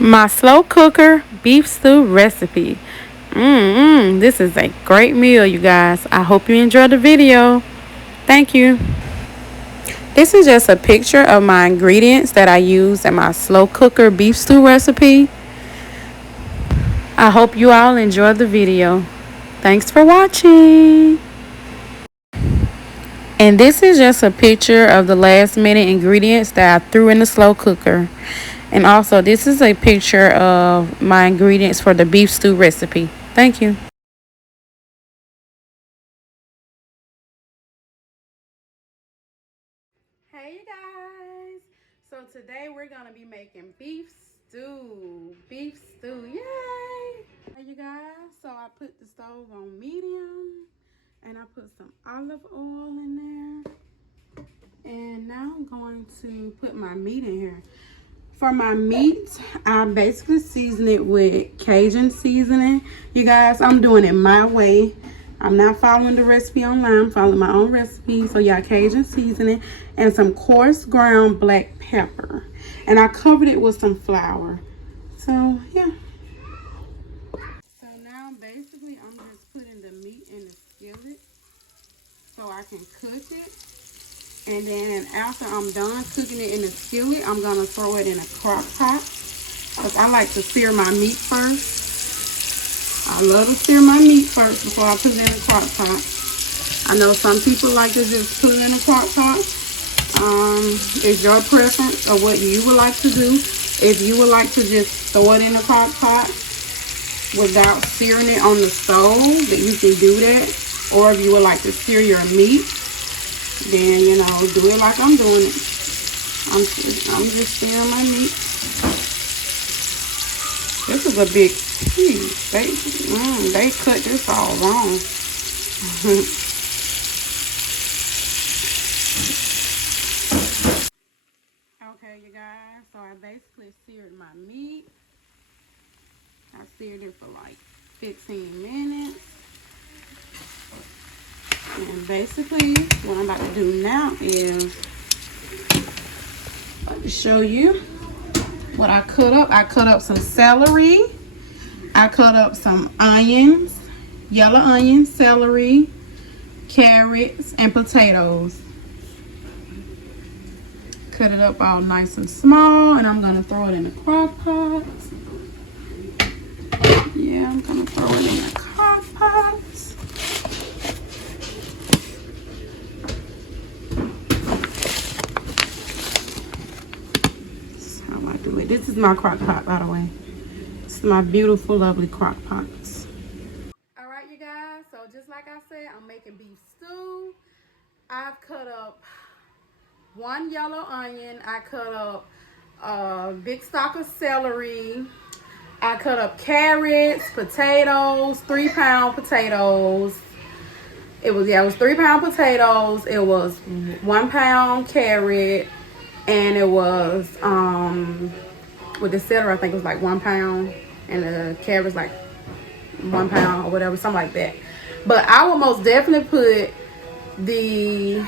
My slow cooker beef stew recipe. This is a great meal, you guys. I hope you enjoyed the video. Thank you. This is just a picture of my ingredients that I use in my slow cooker beef stew recipe. I hope you all enjoyed the video. Thanks for watching. And this is just a picture of the last minute ingredients that I threw in the slow cooker. And also, this is a picture of my ingredients for the beef stew recipe. Thank you. Hey, you guys. So today we're going to be making beef stew. Beef stew. Yay. Hey, you guys. So I put the stove on medium. And I put some olive oil in there. And now I'm going to put my meat in here. For my meat, I basically season it with Cajun seasoning. You guys, I'm doing it my way. I'm not following the recipe online. I'm following my own recipe. So yeah, Cajun seasoning and some coarse ground black pepper. And I covered it with some flour. So yeah. So now basically I'm just putting the meat in the skillet so I can cook it. And then after I'm done cooking it in the skillet, I'm going to throw it in a crock pot. Because I like to sear my meat first. I love to sear my meat first before I put it in a crock pot. I know some people like to just put it in a crock pot. It's your preference of what you would like to do. If you would like to just throw it in a crock pot without searing it on the stove, then you can do that. Or if you would like to sear your meat, then, you know, do it like I'm doing it. I'm just searing my meat. This is a big piece. They cut this all wrong. Okay, you guys. So I basically seared my meat. I seared it for like 15 minutes. And basically, what I'm about to do now is to show you what I cut up. I cut up some celery. I cut up some onions, yellow onions, celery, carrots, and potatoes. Cut it up all nice and small, and I'm gonna throw it in the crock pot. Yeah, I'm gonna throw it in the crock pot. This is my crock pot, by the way. This is my beautiful, lovely crock pots. All right, you guys. So just like I said, I'm making beef stew. I've cut up one yellow onion. I cut up a big stalk of celery. I cut up carrots, potatoes, 3-pound potatoes. It was 3-pound potatoes. It was 1-pound carrot, and it was with the celery, I think it was like 1 pound, and the carrots like 1 pound or whatever, something like that. But I will most definitely put the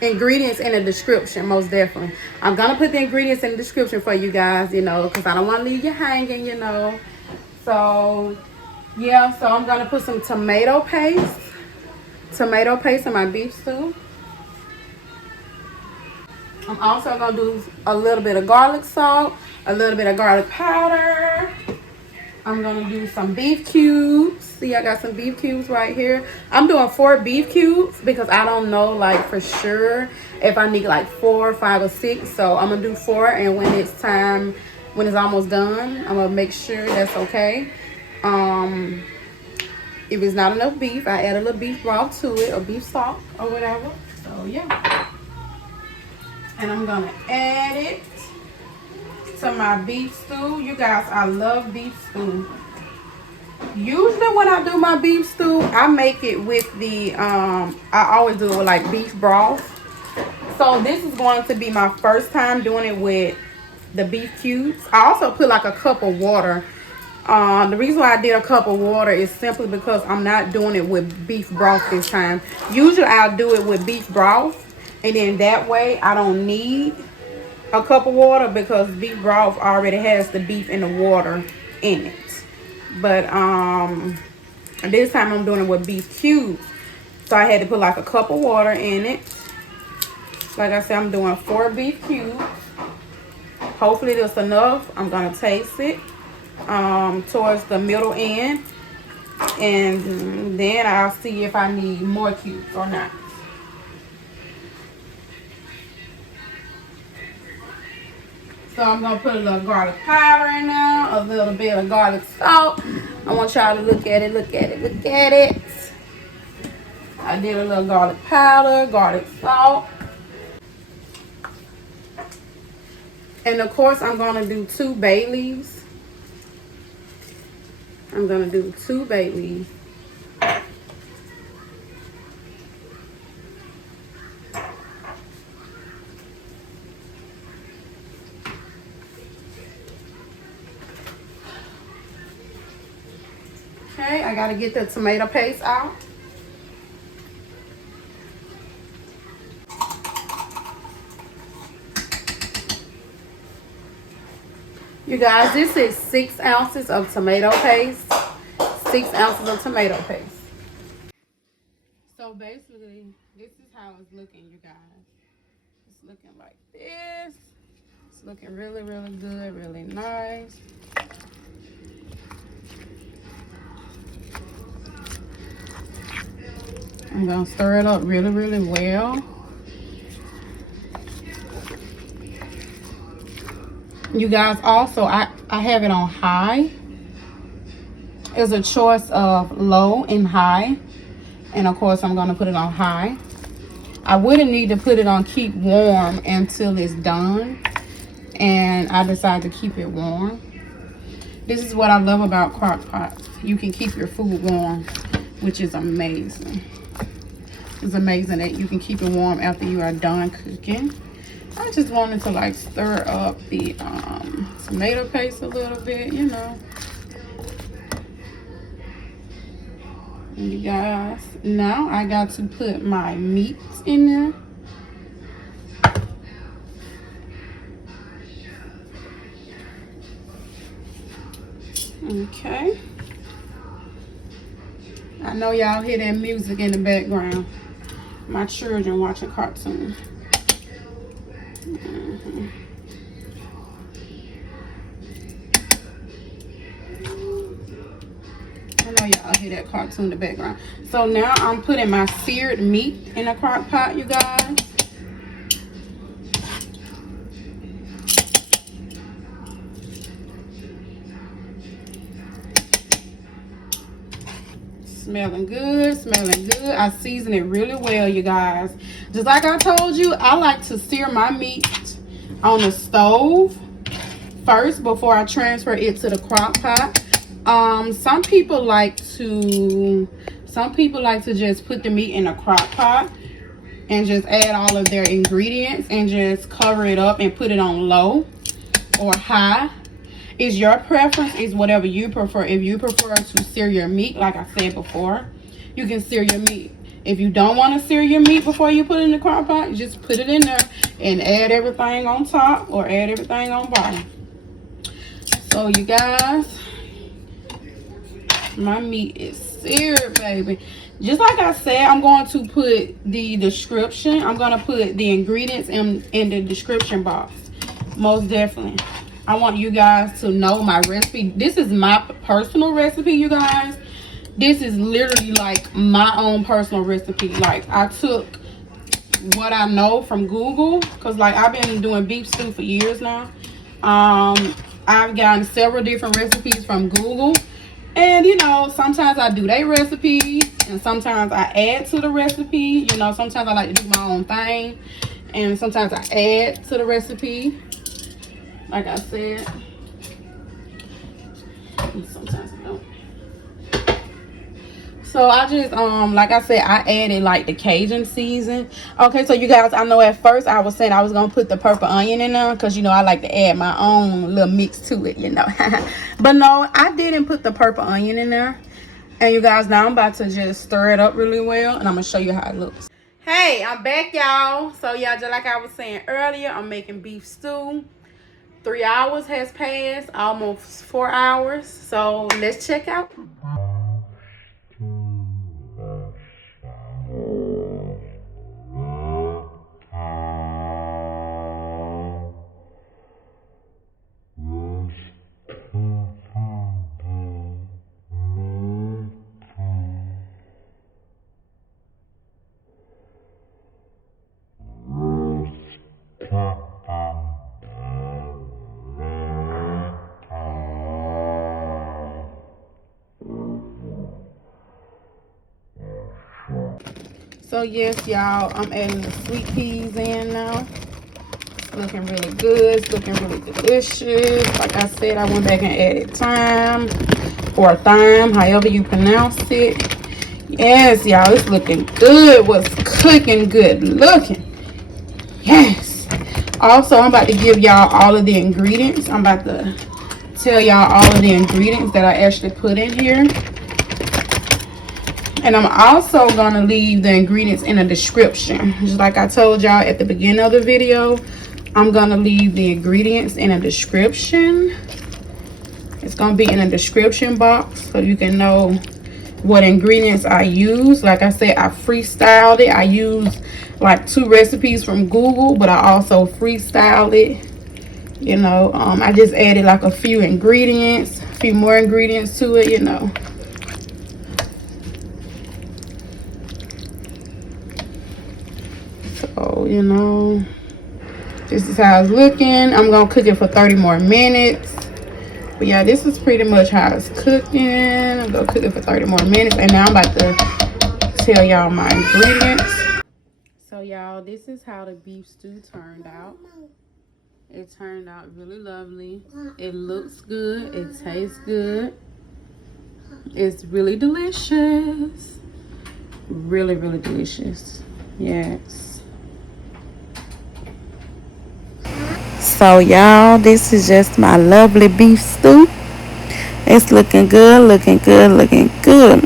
ingredients in the description, most definitely. I'm gonna put the ingredients in the description for you guys, you know, because I don't want to leave you hanging, you know. So yeah, so I'm gonna put some tomato paste in my beef stew. I'm also gonna do a little bit of garlic salt, a little bit of garlic powder. I'm gonna do some beef cubes. See, I got some beef cubes right here. I'm doing 4 beef cubes because I don't know like for sure if I need like 4, 5, or 6. So I'm gonna do 4, and when it's time, when it's almost done, I'm gonna make sure that's okay. If it's not enough beef, I add a little beef broth to it, or beef stock or whatever. So yeah. And I'm gonna add it to my beef stew. You guys, I love beef stew. Usually when I do my beef stew, I make it with the I always do it with like beef broth. So this is going to be my first time doing it with the beef cubes. I also put like a cup of water. The reason why I did a cup of water is simply because I'm not doing it with beef broth this time. Usually I'll do it with beef broth, and then that way I don't need a cup of water because beef broth already has the beef and the water in it. But this time I'm doing it with beef cubes. So I had to put like a cup of water in it. Like I said, I'm doing 4 beef cubes. Hopefully that's enough. I'm gonna taste it towards the middle end, and then I'll see if I need more cubes or not. So I'm gonna put a little garlic powder in there, a little bit of garlic salt. I want y'all to look at it, look at it, look at it. I did a little garlic powder, garlic salt. And of course I'm gonna do 2 bay leaves. I'm gonna do 2 bay leaves. Okay, I gotta get the tomato paste out. You guys, this is 6 ounces of tomato paste. 6 ounces of tomato paste. So basically, this is how it's looking, you guys. It's looking like this. It's looking really, really good, really nice. I'm gonna stir it up really, really well. You guys, also, I have it on high. It's a choice of low and high. And of course, I'm gonna put it on high. I wouldn't need to put it on keep warm until it's done. And I decided to keep it warm. This is what I love about Crockpot. You can keep your food warm, which is amazing. It's amazing that you can keep it warm after you are done cooking. I just wanted to like stir up the tomato paste a little bit, you know. And you guys, now I got to put my meat in there. Okay. I know y'all hear that music in the background. My children watching cartoons. I know y'all hear that cartoon in the background. So now I'm putting my seared meat in a crock pot, you guys. Smelling good, smelling good. I season it really well, you guys. Just like I told you, I like to sear my meat on the stove first before I transfer it to the crock pot. Some people like to just put the meat in a crock pot and just add all of their ingredients and just cover it up and put it on low or high. It's your preference. It's whatever you prefer. If you prefer to sear your meat, like I said before, you can sear your meat. If you don't want to sear your meat before you put it in the crock pot, you just put it in there and add everything on top or add everything on bottom. So you guys, my meat is seared, baby. Just like I said, I'm going to put the description. I'm going to put the ingredients in the description box. Most definitely. I want you guys to know my recipe. This is my personal recipe, you guys. This is literally like my own personal recipe. Like, I took what I know from Google, because like I've been doing beef stew for years now. I've gotten several different recipes from Google, and you know, sometimes I do their recipe and sometimes I add to the recipe. You know, sometimes I like to do my own thing and sometimes I add to the recipe, like I said, and sometimes I don't. So I just like I said, I added like the Cajun season. Okay, so you guys, I know at first I was saying I was gonna put the purple onion in there because you know I like to add my own little mix to it, you know. But no, I didn't put the purple onion in there. And you guys, now I'm about to just stir it up really well and I'm gonna show you how it looks. Hey, I'm back, y'all. So, y'all, just like I was saying earlier, I'm making beef stew. 3 hours has passed, almost 4 hours. So, let's check out. So, yes, y'all, I'm adding the sweet peas in now. Looking really good. It's looking really delicious. Like I said, I went back and added thyme or thyme, however you pronounce it. Yes, y'all, it's looking good. What's cooking good looking? Yes. Also, I'm about to give y'all all of the ingredients. I'm about to tell y'all all of the ingredients that I actually put in here. And I'm also going to leave the ingredients in the description. Just like I told y'all at the beginning of the video, I'm going to leave the ingredients in a description. It's going to be in a description box so you can know what ingredients I use. Like I said, I freestyled it. I used like 2 recipes from Google, but I also freestyled it. You know, I just added like a few ingredients, a few more ingredients to it, you know. So, you know, this is how it's looking. I'm going to cook it for 30 more minutes. But yeah, this is pretty much how it's cooking. I'm going to cook it for 30 more minutes. And now I'm about to tell y'all my ingredients. So, y'all, this is how the beef stew turned out. It turned out really lovely. It looks good. It tastes good. It's really delicious. Really, really delicious. Yes. So y'all, this is just my lovely beef stew. It's looking good, looking good, looking good.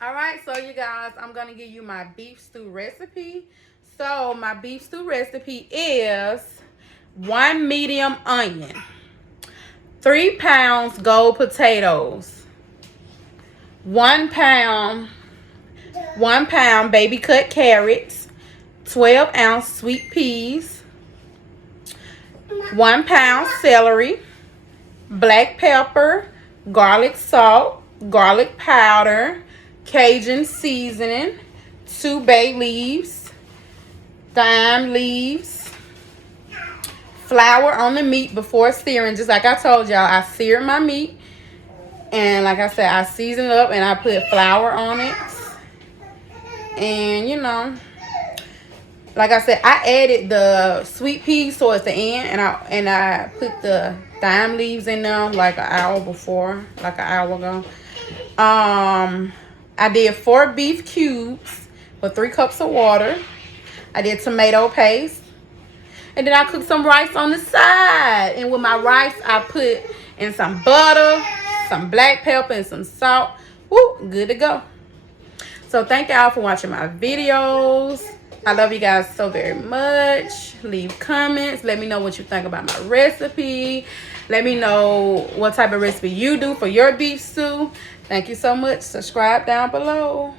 All right, so you guys, I'm gonna give you my beef stew recipe. So my beef stew recipe is 1 medium onion, 3 pounds gold potatoes, 1 pound baby cut carrots, 12-ounce sweet peas, 1 pound celery, black pepper, garlic salt, garlic powder, Cajun seasoning, 2 bay leaves, thyme leaves, flour on the meat before searing. Just like I told y'all, I seared my meat. And like I said, I seasoned it up and I put flour on it. And, you know, like I said, I added the sweet peas towards the end, and I put the thyme leaves in there like an hour before, like an hour ago. I did 4 beef cubes with 3 cups of water. I did tomato paste, and then I cooked some rice on the side. And with my rice, I put in some butter, some black pepper, and some salt. Woo, good to go. So thank y'all for watching my videos. I love you guys so very much. Leave comments. Let me know what you think about my recipe. Let me know what type of recipe you do for your beef stew. Thank you so much. Subscribe down below.